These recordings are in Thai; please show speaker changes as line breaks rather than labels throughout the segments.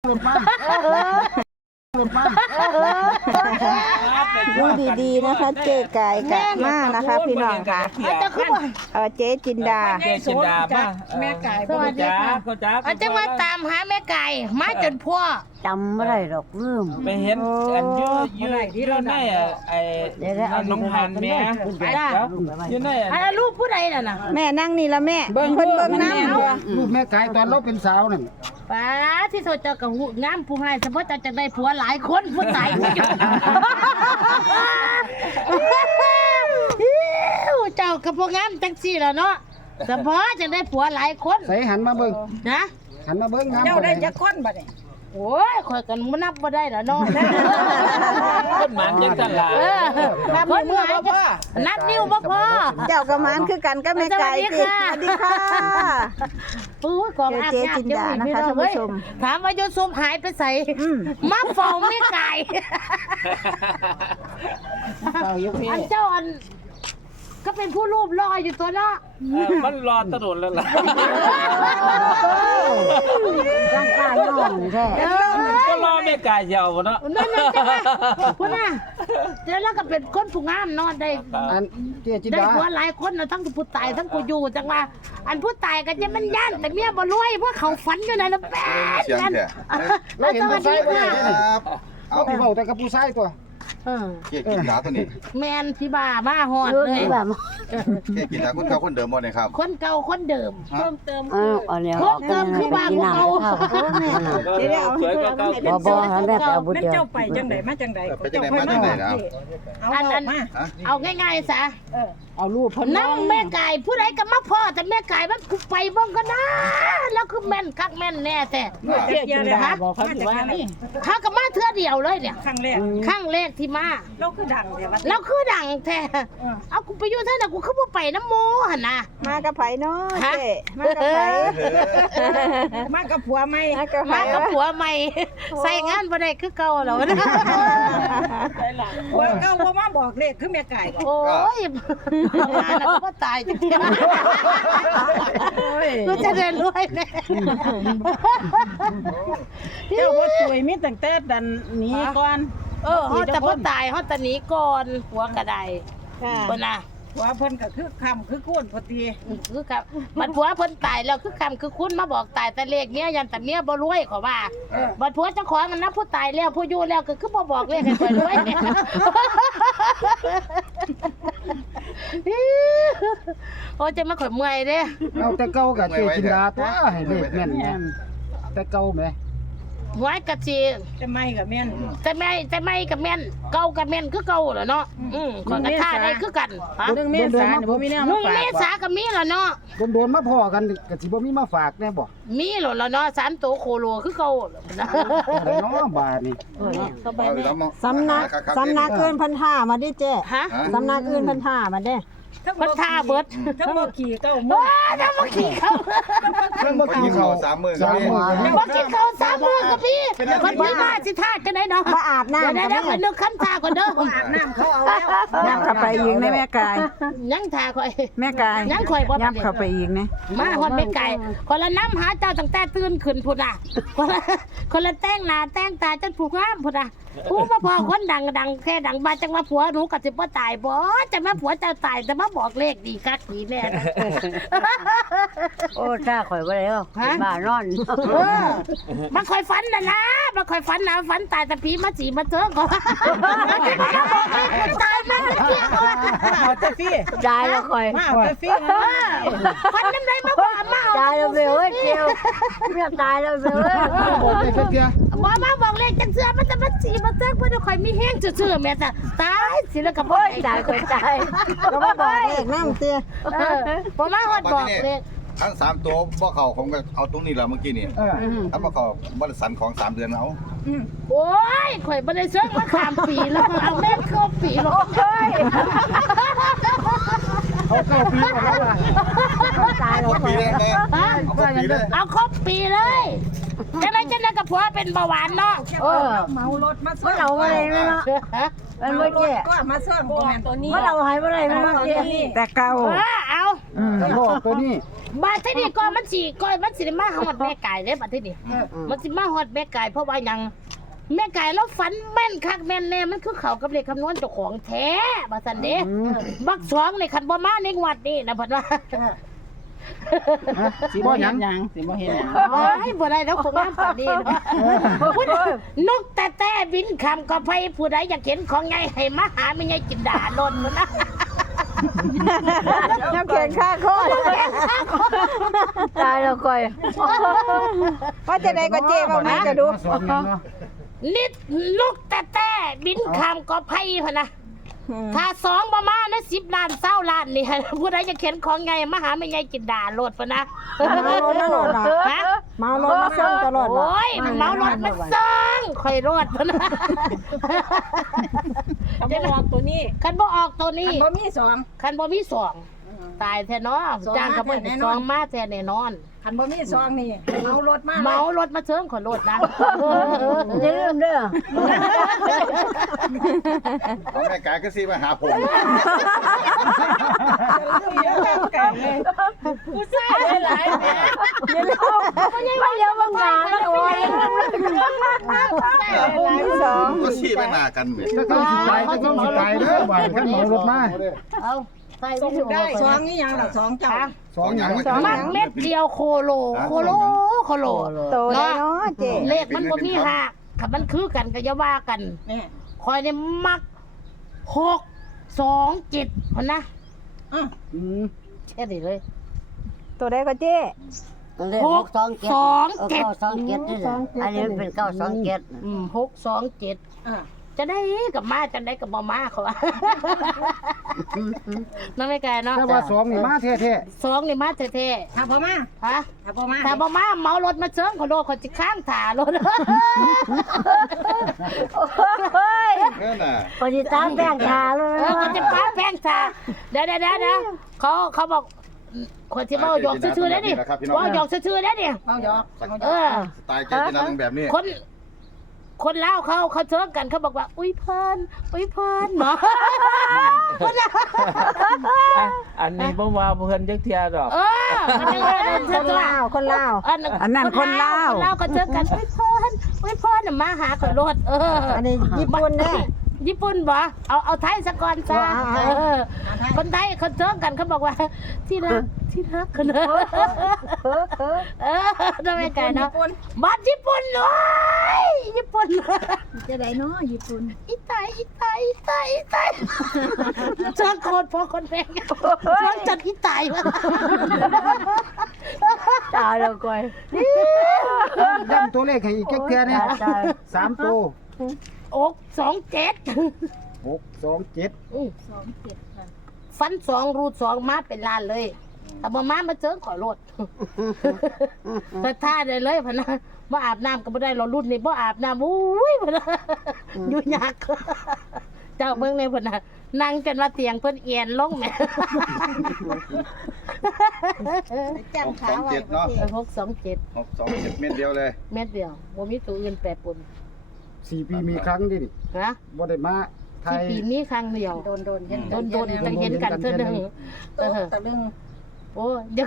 หลุดมาหลุดมา
ดูดีๆนะคะเจ๊ไก่กะมานะคะพี่น้องค่ะเจ๊จินดา
แม่ไก่
สวัสดีค่ะอาจจะมาตามหาแม่ไก่มาจนพ่อ
จำไม่ได้หรอกลืม
ไปเห็นอันยืดในไอ้น้องหันแม่ยืดใน
อันลูกผู้ใดน่ะนะ
แม่นั่งนี่ละแม่เบิ่งน้
ำ
ลูกแม่ไก่ตอนเราเป็นสาวนั่น
ป้าที่โซเจ้ากับหูงามผู้ให้เฉพาะจะได้ผัวหลายคนผู้ตายเจ้ากับพวกงามจังสี่แล้วเนาะเฉพาะจะได้ผัวหลายคน
ใส่หันมาเบิ่ง
นะ
หันมาเบิ่งงาม
เจ้าได้จักคนบัดนี้
โอ้ยข่อยกันมันนับบ่ได้แล้วเนาะ
คนหมันยังกันล่ะ
คนหมายนับนิ้วบ่พอ
เจ้ากับมันคือกันก็แม่ไก่สวัสดีค่ะ
ปื้อกองอาบน้ำจะมีนะคะท่านผู้ชมถามว่าโยซุมหายไปใส่มาเฝ้าแม่ไก่อันเจ้าอันก็เป็นผู้รูปรออยู่ตัวเนาะ
มันรอถนนแล้วล่ะ
ร่างกายน้องแท้
ก็รอแม่กายยาวเนาะ
นั่นจังว่าพุ่นน่ะเดี๋ยวแล้วก็เป็นคนผู้งามนอนได้ได้ผัวหลายคนนะทั้งผู้ตายทั้งผู้อยู่จังว่าอันผู้ตายก็จะมันย่านแต่เมียบ่รวยเพราะเขาฝันอยู่ไหนแล้วแป๊ดกัน
เราเห็นผู้ชายครับเอาพี่เบาแต่กับผู้ชายตัว
เกี่ยกินยาตัวนี้
แมนพี่บ้ามาหอดเลย
เกี่ยกินยาคนเก่าคนเดิมหมดเลยครับ
คนเก่าคนเดิมเพิ่มเติม
เพิ่
มเติมคือบ้าคนเก่า
เดี๋ยวสวยก็เก่า
บ่แม่เอาบุญ
เจ้าไปจังไดมาจังได
ไปจังไดมาจังไดนะ
เอาง่ายๆซะ
เอารูปเพิ่น
นั่งแม่ไก่ผู้ใดก็มาพ่อแต่แม่ไก่มันกูไปบ้างก็นะแล้วคือแม่นคักแม่นแน่แต่
เดียวเลยฮะมาจากไหน
เขาก็มาเทื่อเดียวเลยเนี่ย
ครั้ง
แรกที่มา
เราคือดังแต่ว่า
เราคือดังแท้เอากูไปอยู่เท่านั้นกูคือบ่ไปน้ำโมหั่นน่ะ
มากับไผเนาะเจ๊มากับไผ
มากับผัวใหม่
มากับผัวใหม่ใส่งานบ่ได้คือเก่าแล้วนะ
ผัวเก่าบ่มาบอกเลขคือแม่ไก่
โอ้ยงานแล้วก็ตายจังซี่ก็จะเรียนรวยแน่
เจ้าบ่ช่วยมีตั้งแต่ดันนี้ก่อน
ฮอดแต่บ่ตายฮอดแต่หนีก่อนผัวก็ได้เพิ่นน่ะ
ผัวเพิ่นก็คือคำคือโคนพอดี
คือกับบัดผัวเพิ่นตายแล้วคือคำคือคุณมาบอกตายแต่เลขเนี้ยยันแต่เมียบ่รวยขอว่าบัดผัวเจ้าของมันนับผู้ตายแล้วผู้อยู่แล้วก็คือบ่บอกเลขให้ข่อยรวยเนี่ยโอ้จะมาข่อยเมื่อยเด้
เอาแต่เก่ากับเจ๊จินดาตัวให้เลขแม่นแต่เก่าแม่
หัวกะจี
จะไม่กับแม่น
แต่ไม่กับแม่นเก่ากับแม่นคือเก่าเหรอเนาะคนกระท่าได้คือกัน
1 เมษายนบ่มีแนว
มาฝาก1 เมษายนก็มีแล้วเนาะ
โดนมาพอกันก็สิบ่มีมาฝากแน่บ่
มีแล้วเนาะ3ตัวโคโลคือเก่า
นะเนาะบาดนี่
สำนักอื่น1,500มาดิเจ๊สำนักอื่น1,500มาเด้
พันท่าเบิด
ทั้งบ่ขี่เก้ามื้อ
ทั้งบ่ขี่เข้า
ทั้งบ่ขี่เข้า3 มื้อครับพี่
บ่ขี่เข้า3 มื้อครับพี่คนที่มาสิท่าจังได๋เนาะ
มาอาบน้ำ
เดี๋ยวๆนึกคำท่าก่อนเด้อ
อาบน้ำเขาเอาแล้ว
ยับเข้าไปอีกนะแม่กาย
ยังท่าข่อย
แม่กาย
ยังข่อยบ่
ยับเข้าไปอีกนะ
มาฮอดแม่ไก่คนละน้ำหาเจ้าตั้งแต่ตื่นขึ้นพุ่นน่ะคนละแต่งหน้าแต่งตาจนผู้งามพุ่นน่ะผู้บ่พอคนดังแค่ดังบาจังว่าผัวหนูก็สิบ่ตายบ่จะมาผัวจะตายแต่มาบอกเลขดีคักดีแน่
โอ้ถ้าข่อยบ่ได้บ้านอน
มาข่อยฝันนะมาข่อยฝันนะฝันตายแต่ผีมาจีมาเจอก่อนตายมา
เอาแต่ฟี่
ตายแล้วข่อย
มาเอาแต่ฟี่
ฝันนำใดมาบ่มา
ตายแล้วเว้ยเกี่ยวเรียกตายแล้วเว้ย
บอกได้เพีย
บ่มาบอกเลขจังเสือมันจะมาจีมาเจอเพิ่นข่อยมีแห้งซื่อๆแม่จ้ะตายสิแล้วก็บ่
ตายข่อยตายก็มาบอกเลขนำเตี้ย
บ่มาฮอดบอกเลข
ทั้ง3 ตัวบ่เข้าผมก็เอาตรงนี้แหละเมื่อกี้นี่ถ้าบ่เข้าบ่ได้สันของ3 เดือนเอา
โอ้ยข่อยบ่ได้ซื้อมาข้ามปีแล้วเอาแม่เข้าปีแล้วเฮ้ย
เอาเข้าปีแล้วล่ะ
ตายแล้วข่อย
เอาครบปีเลยจังได๋กับผัวเป็นเบาหวานเนาะ
เมารถมาซ่อม
เราอะไรเนาะมันบ่เจ๊
ก็มาซ่อมบ่แม่นตัวนี้
เราให้บ่ได้มันบ่เจ๊แต่เก่า
เอา
โลกตัวนี้
บาดที่นี่ก็มันสิได้มาฮอดแม่ไก่เด้บัดที่นี่มันสิมาฮอดแม่ไก่เพราะว่าหยังแม่ไก่แล้วฝันแม่นคักแม่นแน่มันคือเขากับเลขคำนวณเจ้าของแท้ว่าซั่นเด้บักสองนี่คันบ่มาในงวดนี้นะเพิ่นว่า
สิบ่หยัง
สิบ่เห็นหยัง
โอ้ยบ่ได้แล้วคงงามปานนี้เนาะนกแต่บินคำก็ไผผู้ใดอยากเห็นของใหญ่ให้มาหาแม่ใหญ่จินดาโลนพุ่นนะ
น้ำแข็งข้าโคตรตายแล้วก่อยว่าจะได้ก็เจ๊บ้างไหมจะดู
สอนหยังเนาะ
นิดนกแต่บินคำก็ไผพุ่นนะถ้าสองบ่มานะ10ล้าน20ล้านนี่ผู้ใดอยากเห็นของใหญ่มาหาแม่ใหญ่จินดาโลดพุ่นนะ
เมารถตลอดอ่ะ
ฮะ
เมารถมาส่งตลอด
โอ้ยเมารถมาส่งข่อยรอดพุ่นนะ
จะบอกตัวนี้
คันบ่ออกตัวนี้
บ่มีสอง
คันบ่มีสองตายแท้เนาะจ้างกับเพิ่นสองมาแท้แน่นอน
คันบ่มีซองนี่เอารถมา
เมารถมาเชิงขอรถนะ
จะลืมเด้อ
เอาแม่กายก็สิมาหาผม
ผู้ชายหลายแม่
อย่าลืมไม่เยอะบางงานนะโอ้ยสอง
ก็สิมาหน้ากันแม่
ถ้าเขาสิตายก็ต้องสิตายเด้อบ่คันเหมารถมา
เอาใส่
ส่ง
ไม่ถูก
ได้ซองนี่ยังล่ะซองเจ้า
สองหยัง
มันเม็ดเดียวโคโลโคโล
โตแล้วเนาะเจ๊
เลขมันบ่มีหักคันมันคือกันก็อย่าว่ากัน
แม่
คอยนี่มัก627พุ่นนะ
อ่ะ
อืม
แค่นี้เลย
ตัวได้ก็เจ๊
627
อันนี้เป็น927
627
อ่ะ
จะได้กับมาจะได้กับบ่มาเขาว่านั่นไม่ไกลเนาะ
แต่ว่าสองนี่มาแท้
สองนี่มาแท้
ถ้าบ่มา
ๆฮะ
ถ้าบ่มา
ถ้าบ่มาเมารถมาเชิงขอโลเขาจะข้างถ่ารถ
นั่นน่ะ
พอดีตามแป้งทาเลย
เขาจะป้าแป้งถ่าเดี๋ยวเขาบอกคนที่เมาหยอกชื่อๆได้ดิว่าหยอกชื่อๆได้ดิ
เอาหยอกเอาหย
เอ
อก
อ
สไตล์เจจินังแบบนี้
คนเล่าเขาเชิงกันเขาบอกว่าอุ้ยเพลินหมอ
อันนี้บ่ว่าเพิ่นจักเที่ยดอก
มันยังไงเดิน
ค
เชิง
น
ตัว
ลาวคนลาว
อันนั้นคนเล่าก็เจอกันอุ้ยเพลินมาหาขอรถ
อันนี้ญี่ปุ่นแน่
ญี่ปุ่นบ่เอาไทยสะก่อนจ้าคนไทยเขาเจอกันเขาบอกว่าที่รักคนทำไมกันเนาะบัดญี่ปุ่นเลยญี่ปุ่น
จะได้เนาะญี่ปุ่น
อีไตเชิงโคตรพอคนแพงเชิงจัดอีไตวะ
ตายแล้วก่อย
ๆย้ำตัวเลขให้อีกแค่เนี่ย3ตัว
อก27
627
ฟัน2รูด2มาเป็นล้านเลยแต่บ่มาเจอขอรถแต่ท่าได้เลยพะนะบ่อาบน้ำก็บ่ได้เรารุ่นนี้บ่อาบน้ำอุ้ยพะนะอยู่ยากเจ้าเบิ่งในพุ่นน่ะนั่งจนว่าเตียงเพิ่นเอียนลงแหม
จำขาไว้
เนาะ
627
627เม็ดเดียวเลย
เม็ดเดียวบ่มีตัวอื่นแปรปรวน
4 ปีมีครั้งดิ
ฮะ
บ่ได้มาไท
ที่
ย
ปีนี้ครั้งเดียว
โดนเห็น
โดนจังเห็นกันเทื่อนึง
ตะลึง
โอ้ยัง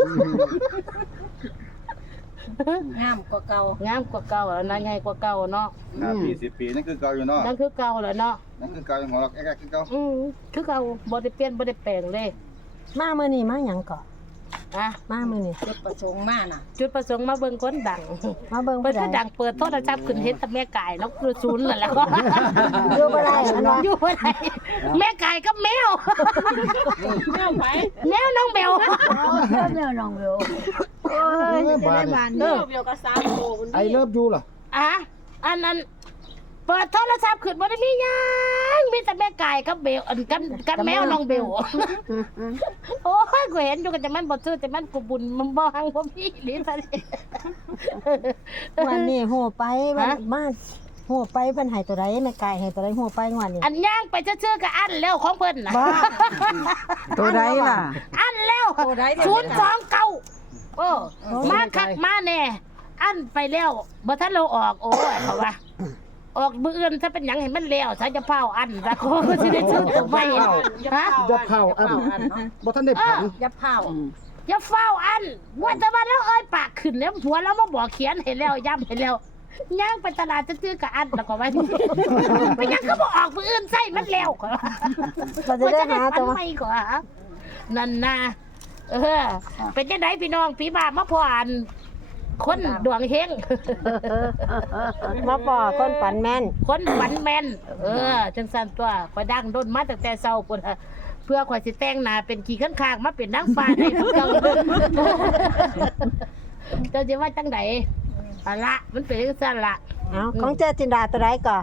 งามกว่าเก่าง
ามกว่าเก่าแล้วนะใหญ่กว่าเก่าเนาะ
5 ปี 10 ปีนั่นคือเก่าอยู่เนาะ
นั่นคือเก่าแล้วเนาะ
นั่นคือเก่าของเราแอ๊กๆคือเก่า
คือเก่าบ่ได้เปลี่ยนบ่ได้แปลงเลย
มามื้อนี้มาหยังก่อน
อ่ะ
มามื้อนี้
จุดประสงค์มาน่ะ
จุดประสงค์มาเบิ่งคนดัง
มาเบิ่ง
เพิ่
ผู้
น
ใด
คือดังเปิดโทรศัพท์ขึ้นเห็นแต่แม่ไก่เนาะคือศูนย์นั่นแหละ
อยู่บ่ได้อันว่า
อยู่บ่ได้แม่ไก่กับแมว
แมวไผ
แมวน้องเบล
แม่น้องเบล
บ้าน
บ้านเดียวกับ3โต
ไอเลิฟยูล่ะ
อ่ะอันนั้นเปิดโทรศัพท์ขึ้นบ่ได้มีหยังมีแต่แม่ไก่กับเบลอันกับแมวน้องเบลโอ้ยกูเห็นอยู่กันแต่มันบ่ซื้อแต่มันกูบุญมันบ่หังบ่มีหรือซั่น
วันนี้โหไปวันมาโหไปเพิ่นให้ตัวใดแม่ไก่ให้ตัวใดโหไปงวดนี้
อันย่างไปซื่อๆก็อันแล้วของเพิ่นน่ะ
บ้าตัวใดล่ะ
อันแล้ว029มาคักมาแน่อันไปแล้วบ่ทันเราออกโอ้ยเขาว่าออกมื้ออื่นถ้าเป็นหยังให้มันแล้วซะจะเผาอันซะก็สิได้ซื้อตัวใหม่ฮะ
อย่าเผาอันบ่ทันได้ผัน
อย่าเผา
อย่าเฝ้าอันว่าแต่ว่าแล้วเอ้ยปากขึ้นแล้วผัวแล้วมาบอกเขียนให้แล้วย้ำให้แล้วย่างไปตลาดจะซื้อกับอันแล้วก็ไว้ไปยังก็บอกออกมืออื่นใส่มันแล้วก็
ก็จะได้หาตัว
ไม่ก่อนนั่นนะเป็นยังไงพี่น้องพี่บ้ามาพออันคนดวงเฮง
มาปอคนปันแม่น
คนฝันแม่นจังสันตัวข่อยดังด้นมาตั้งแต่เช้าพุ่นเพื่อข่อยสิแต่งหน้าเป็นขี้ข้างๆมาเป็นนางฟ้าได้ทุกอย่างเจ้าสิว่าจังไดอะละมันเป็นจังซั่นละ
เอาของเจ๊จินดาตัวใดก่อ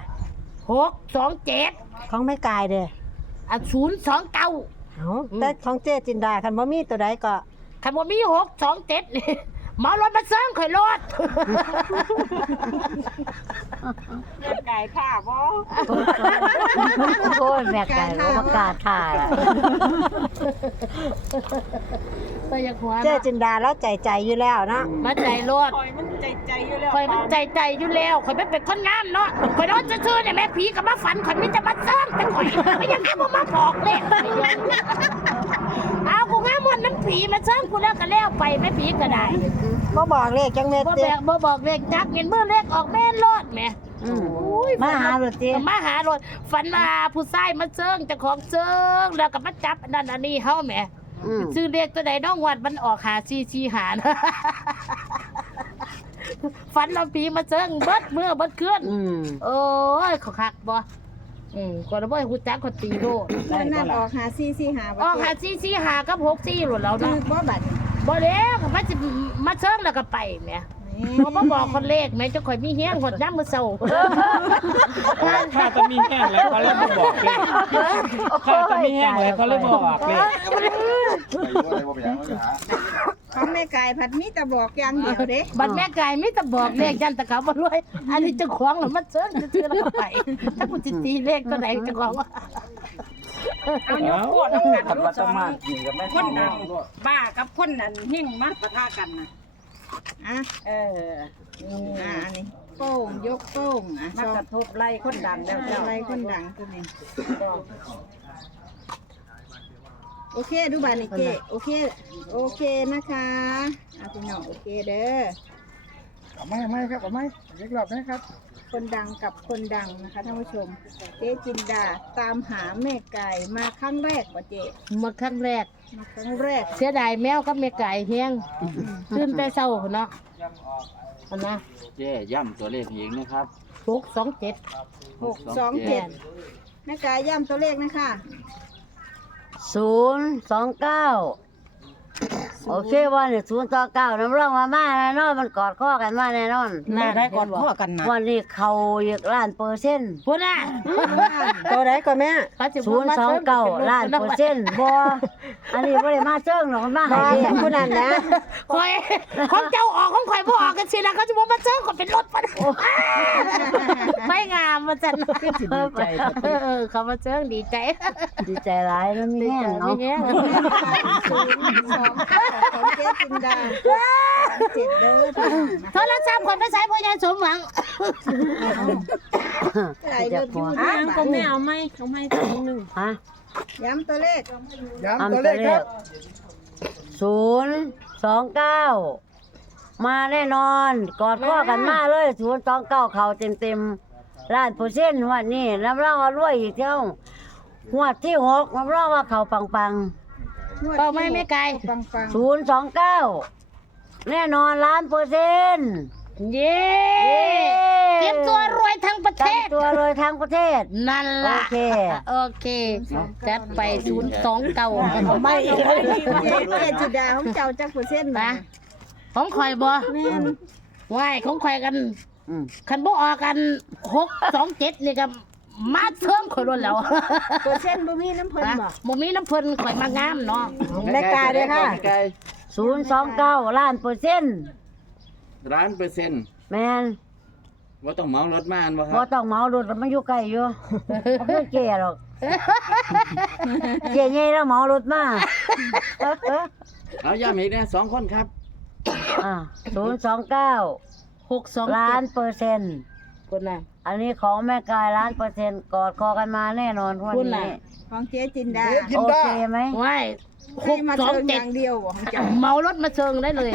627
ของแม่กายเด้อ
029
เอาแต่ของเจ๊จินดาคันบ่มีตัวใดก่อ
คันบ่มี627นี่เมารถมาเซิงข่อยรถ
ไก่ข้าบ่
โอ้ยแม่ไก่ก็ประกาศถ่าล่ะ
ก็อยากหัว
เจ๊จินดาแล้วใจอยู่แล้วเนาะ
มาใจรถ
คอยมันใจอยู่แล้ว
ข่อยมันใจอยู่แล้วข่อยไม่เป็นคนงามเนาะข่อยนอนซื่อๆเนี่ยแม่ผีก็มาฝันข่อยมีแต่มาเซิงแต่ข่อยไม่ยังแค่บ่มาบอกเลยเอากูงามมันน้ำผีมาเซิงกูแล้วก็แล้วไปแม่ผีก็ได้
บ่บอกเลขจังเม็ด
บ่
เด้
แบกบ่บอกเลขจักเงินมือเลขออกแม่นรถแหม่ อุ้ย
มาหาโรตี
มาหารถฝันมาผู้ชายมาเซิงเจ้าของเซิงแล้วก็มาจับอันนั่นอันนี้เฮาแหม่ซื้อเลขตัวใดน้องวัดมันออกหา4 4หานะฝันเราผีมาเซิงเบิดมือเบิดเคลื่อนโอ้ยขอคักบ่ก่อนบ่ให้ฮู้จักคนตีโลด
มันนั่นออกหา4 4 5
ออกหา4 4หากับ64หลุดแล้ว
คือ
เนาะ
บ่บัด
บ่แล้วมันสิมาเซิงแล้วก็ไปแหม่บ่มาบอกคนเลขแหม่เจ้าข่อยมีเฮียงหดยามมื้อเช้า
ข้าจะมีแห้งแล้วเขาเลยมาบอกเลยข้าจะมีแห้งแล้วเขาเลยมาบอกเลย
ไปอยู่อะไรบ่ไปหยังหา
ของแม่ไก่ผัดมีแต่บอกอย่างเดียวเด้
บัดแม่ไก่มีแต่บอกเลขยันตะเขาบ่รวยอันนี้เจ้าของแล้วมันเซิงซื่อๆแล้วก็ไปถ้ากูสิตีเลขตัวไหนเจ้าของ
เอายกโคตรกัน
ขันวัตมากินกับแม่
คนดังบ้ากับคนนั้นเฮงมาปะทะกันน่ะอ่ะอันนี้โป้งยกโป้งอ่ะมากระทบไล่คนดังแล้วเจ้าไล่คนดังตัวนี้โอเคดูบานิเกโอเคนะคะพี่น้องโอเคเด้อ
เอาไม่ครับเอาไม่เรียกรอบนะครับ
คนดังกับคนดังนะคะท่านผู้ชม เจ๊จินดาตามหาแม่ไก่มาครั้งแรกว่าเจ๊
มาครั้งแรก
มาครั้งแรก
เสียดายแมวกับแม่ไก่เฮียงตื่นแต่เช้าเนาะอันนะ
เจ๊ย่ำตัวเลขเองนะครับ
627
627แม่ไก่ย้ำตัวเลขนะคะ
029โอเคว่าเนี่ย029น้ำร่องมาแน่นอนมันกอดข้อกันมาแน่นอน
น่าได้กอดพ่อกันนะ
วันนี้เขาอีก1,000,000%
พุ่นน่ะ
ตัวใดก่อแม่
เขาสิบ่มาเซิง
029,000,000%บ่อันนี้บ่ได้มาเจิงหรอกมันมา
บ
ให้
อก
เด้
ผู้นั้นนะ
ข่อยของเจ้าออกของข่อยบ่ออกกันสินะเขาจะบ่มาเซิงก็เป็นรถปะไม่งามว่าซั่นเขามาเซิงดีใจ
ดีใจหลายแล้วมีแห้งเนาะ
มีแฮง
029ของเจ๊จินดา7เด้อพี่น้องนะ
โทรศัพท์คนไปใช้พ่อใหญ่สมหวัง
ไก่เลิฟยู
อ่ะ
นะ
ก็ไม่เอาไม่เขาไม่ถุงหนึ่ง
ฮะ
ย้ำตัวเลข
ย้ำตัวเลขครับ
029มาแน่นอนกอดข้อกันมาเลย029เขาเต็ม1,000,000%วันนี้รับรองว่ารวยอีกเท่างวดที่6รับรองว่าเขาปัง
เป้าไม่ไม่ไกล
ฟัง
ๆ029แน่นอน1,000,000%
เย้เตรียมตัวรวยทั้งประเท
ตั้ง
ศ
ตัวเลยทั้งประเทศ
นั่นล่ะ
โอเค
โอเค จัดไป029
ไม่เจ๊จินดาของเจ้าจักเปอร์เซ็นต์
นะ
นะ
ของข่อยบ่
แม่น
ว่ายของข่อยกัน
อืม
คันบ่ออกกัน627นี่ก็มาเทิงข่อยโดนแล้ว
เปอร์เซ็นต์บ่มีน้ำเพิ่นบ่
บ่มีน้ำเพิ่นข่อยมางามเนาะ
แม่กายด้วยค่ะ
029ล้านเปอร์เซ็นต์
1,000,000%
แม่น
ว่าต้องเหมารถมาอันบ่ค
บ่
รับ
ต้องเหมารถมันอยู่ใกล้อยู่บ่คือเก๋หรอกเก๋ใหญ่แล้วเหมารถมา
เอาย้ำอีกนะ2คนครับ
029
627
ล้านเปอร์เซ็นต์
คนน่ะ
อันนี้ของแม่กายล้านเปอร์เซ็นต์กอดคอกันมาแน่นอนวัน
คุณน่ะ
นี้
ของเจ๊จินดา
โอเคไหม
ว่าย
ให้มาเชิญอย่างเดียวบ่จ้ะ
เมารถมาเชิงได้เลย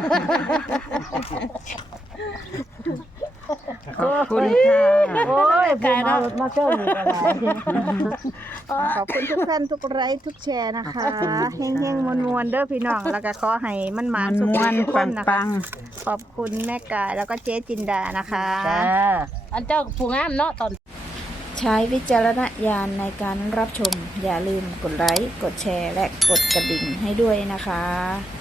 ขอบคุณค่ะ
โอ้ยผู้เมารถมาเชิญนี่ก็ได้
ขอบคุณทุกท่านทุกไลค์ทุกแชร์นะคะเฮงๆมวลๆเด้อพี่น้องแล้วก็ขอให้มันหมานสุขทุกคนนะคะขอบคุณแม่กายแล้วก็เจ๊จินดานะคะ
จ้า
อันเจ้าผู้งามเนาะตอน
ใช้วิจารณญาณในการรับชมอย่าลืมกดไลค์กดแชร์และกดกระดิ่งให้ด้วยนะคะ